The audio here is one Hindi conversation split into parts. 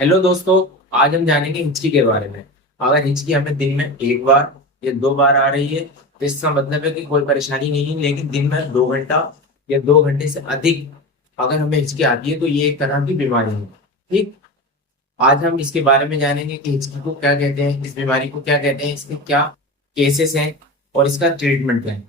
हेलो दोस्तों। आज हम जानेंगे हिचकी के बारे में। अगर हिचकी हमें दिन में एक बार या दो बार आ रही है तो इसका मतलब है कि कोई परेशानी नहीं है, लेकिन दिन में 2 घंटा या 2 घंटे से अधिक अगर हमें हिचकी आती है तो ये एक तरह की बीमारी है। ठीक। आज हम इसके बारे में जानेंगे कि हिचकी को क्या कहते हैं, इस बीमारी को क्या कहते हैं, इसके क्या केसेस हैं और इसका ट्रीटमेंट क्या है।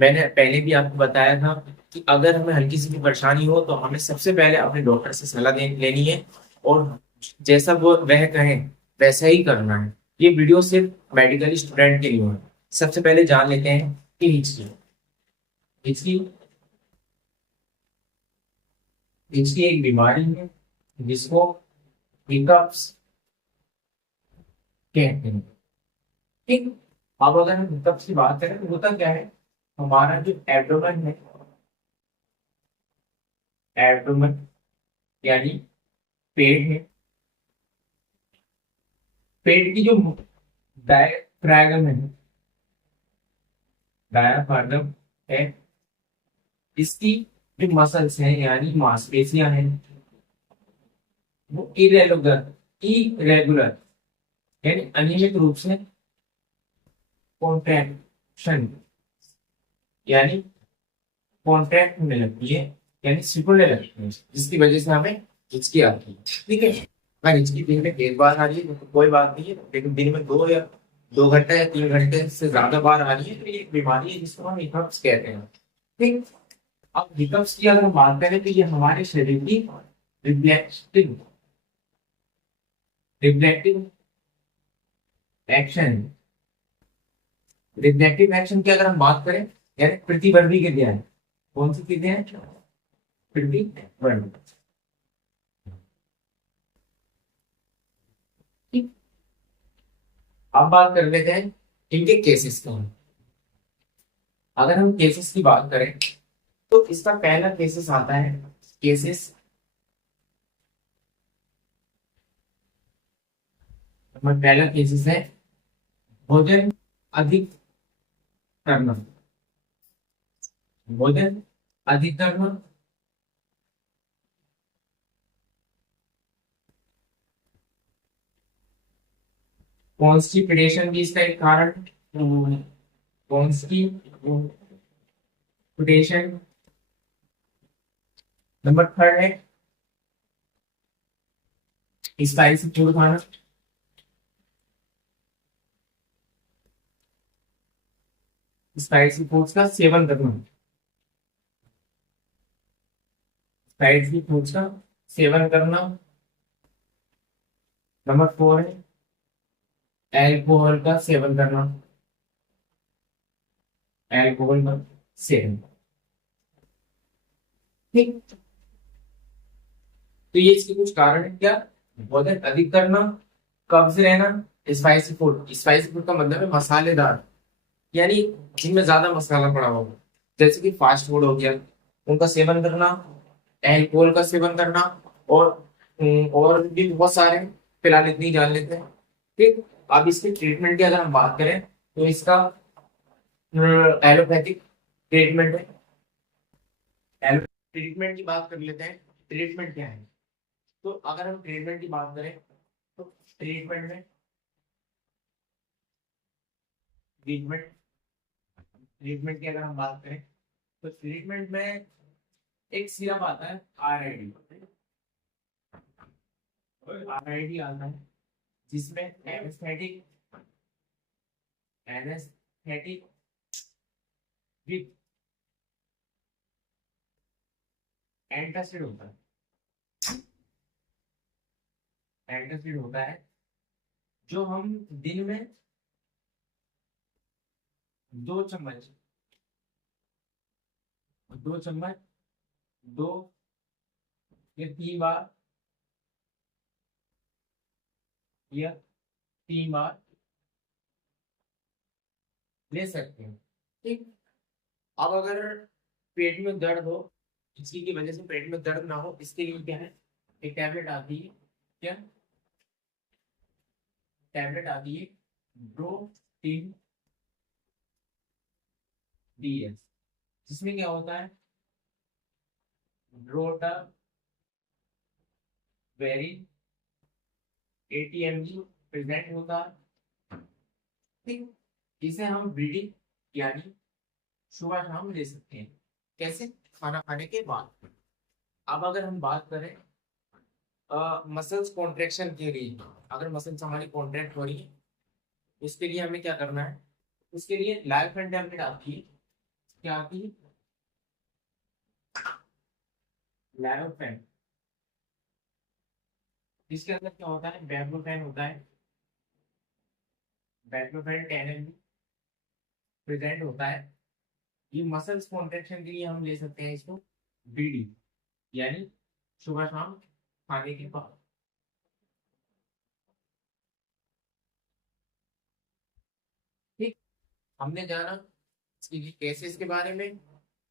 मैंने पहले भी आपको बताया था कि अगर हमें हल्की सी भी परेशानी हो तो हमें सबसे पहले अपने डॉक्टर से सलाह लेनी है और जैसा वो वह कहें वैसा ही करना है। ये वीडियो सिर्फ मेडिकल स्टूडेंट के लिए है। सबसे पहले जान लेते हैं कि हिचकी हिचकी हिचकी एक बीमारी है जिसको हिकअप्स कहते हैं। ठीक। अब अगर हम हिकअप्स की बात करें तो होता क्या है, हमारा जो एब्डोमेन है, एब्डोमेन यानी पेट है, पेट की जो डायफ्रागम है, डायफ्रागम है, इसकी जो मसल्स हैं यानी मांसपेशियां हैं वो इरेगुलर यानी अनियमित रूप से कॉन्ट्रैक्शन यानी कॉन्ट्रैक्ट होने लगती है, यानी सिकुड़ने लगती है, जिसकी वजह से हमें हिचकी आती है। ठीक है। अगर हिचकी दिन में एक बार आ रही है तो कोई बात नहीं है, लेकिन दिन में 2 घंटा या 3 घंटे से ज्यादा बार आ रही है तो ये एक बीमारी है जिसको हम हिकअप्स कहते हैं। ठीक। अब हिकअप्स की अगर हम बात करें तो ये हमारे शरीर की reflective reflective action reflective action की अगर हम बात करें, यानी प्रतिवर्ती क्रिया है। कौन सी क्रिया है? प्रतिवर्ती। ठीक। अब बात कर लेते हैं इनके केसेस की। अगर हम केसेस की बात करें तो इसका पहला केसेस आता है, केसेस नंबर पहला केसेस है भोजन अधिक करना। भोजन अधिक करना, कॉन्स्टिपेशन भी इसका एक कारण। कॉन्स्टिपेशन। नंबर थर्ड है स्पाइसी फूड खाना। स्पाइसी फूड्स का सेवन करना। स्पाइसी फूड्स का सेवन करना। नंबर फोर है एल्कोहल का सेवन करना। एल्कोहल का सेवन। ठीक। तो ये इसके कुछ कारण है क्या? वजन अधिक करना, कब्ज रहना, स्पाइसी फूड। स्पाइसी फूड का मतलब है मसालेदार, यानी जिनमें ज्यादा मसाला पड़ा होगा, जैसे कि फास्ट फूड हो गया, उनका सेवन करना, एल्कोहल का सेवन करना और और भी बहुत सारे हैं, फिलहाल इतनी जान लेते हैं। ठीक। अब इसके ट्रीटमेंट की अगर हम बात करें तो इसका एलोपैथिक ट्रीटमेंट है। ट्रीटमेंट की बात कर लेते हैं। ट्रीटमेंट क्या है? तो अगर हम ट्रीटमेंट की बात करें तो ट्रीटमेंट में ट्रीटमेंट ट्रीटमेंट की अगर हम बात करें तो ट्रीटमेंट में एक सिरप आता है RID। RID आता है जिसमें एनेस्थेटिक विद एंटासिड होता है। एंटासिड होता है जो हम दिन में 2 चम्मच, 2 चम्मच, 2 या 3 बार या 3 बार ले सकते हैं। ठीक। अब अगर पेट में दर्द हो, किसी की वजह से पेट में दर्द ना हो, इसके लिए क्या है, एक टैबलेट आती है। क्या टैबलेट आती है? Drotin DS, जिसमें क्या होता है, ड्रोटा वेरी ATMG प्रेजेंट होता है, ठीक। इसे हम ब्रीडिंग यानी सुबह शाम ले सकते हैं। कैसे? खाना खाने के बाद। अब अगर हम बात करें मसल्स कॉन्ट्रेक्शन के लिए, अगर मसल्स हमारी कॉन्ट्रैक्ट हो रही है, उसके लिए हमें क्या करना है? उसके लिए लाइफेन टैबलेट आती है। क्या आती है? लाइफेन। इसके अंदर क्या होता है? बैक्लोफेन होता है। बैक्लोफेन 10 mg प्रेजेंट होता है। ये मसल्स कॉन्ट्रेक्शन के लिए हम ले सकते हैं इसको, बीडी यानी सुबह शाम खाने के बाद। ठीक। हमने जाना इसकी केसेस के बारे में,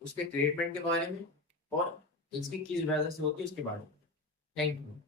उसके ट्रीटमेंट के बारे में, और इसकी किस वजह से होती है उसके बारे में। Thank you.